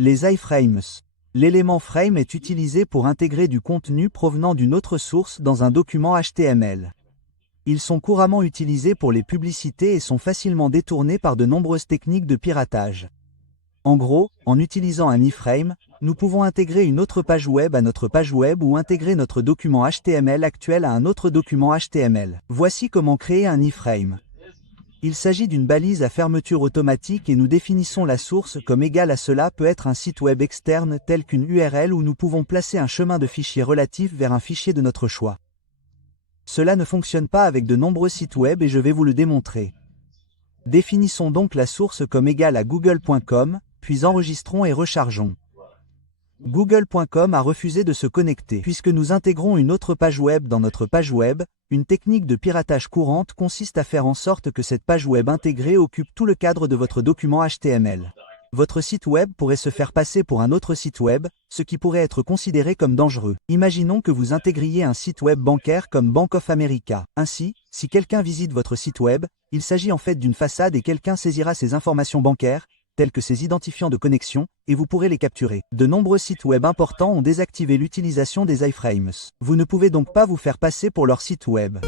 Les iframes. L'élément frame est utilisé pour intégrer du contenu provenant d'une autre source dans un document HTML. Ils sont couramment utilisés pour les publicités et sont facilement détournés par de nombreuses techniques de piratage. En gros, en utilisant un iframe, nous pouvons intégrer une autre page web à notre page web ou intégrer notre document HTML actuel à un autre document HTML. Voici comment créer un iframe. Il s'agit d'une balise à fermeture automatique et nous définissons la source comme égale à cela peut être un site web externe tel qu'une URL où nous pouvons placer un chemin de fichier relatif vers un fichier de notre choix. Cela ne fonctionne pas avec de nombreux sites web et je vais vous le démontrer. Définissons donc la source comme égale à google.com, puis enregistrons et rechargeons. Google.com a refusé de se connecter. Puisque nous intégrons une autre page web dans notre page web, une technique de piratage courante consiste à faire en sorte que cette page web intégrée occupe tout le cadre de votre document HTML. Votre site web pourrait se faire passer pour un autre site web, ce qui pourrait être considéré comme dangereux. Imaginons que vous intégriez un site web bancaire comme Bank of America. Ainsi, si quelqu'un visite votre site web, il s'agit en fait d'une façade et quelqu'un saisira ses informations bancaires, tels que ses identifiants de connexion, et vous pourrez les capturer. De nombreux sites web importants ont désactivé l'utilisation des iframes. Vous ne pouvez donc pas vous faire passer pour leur site web.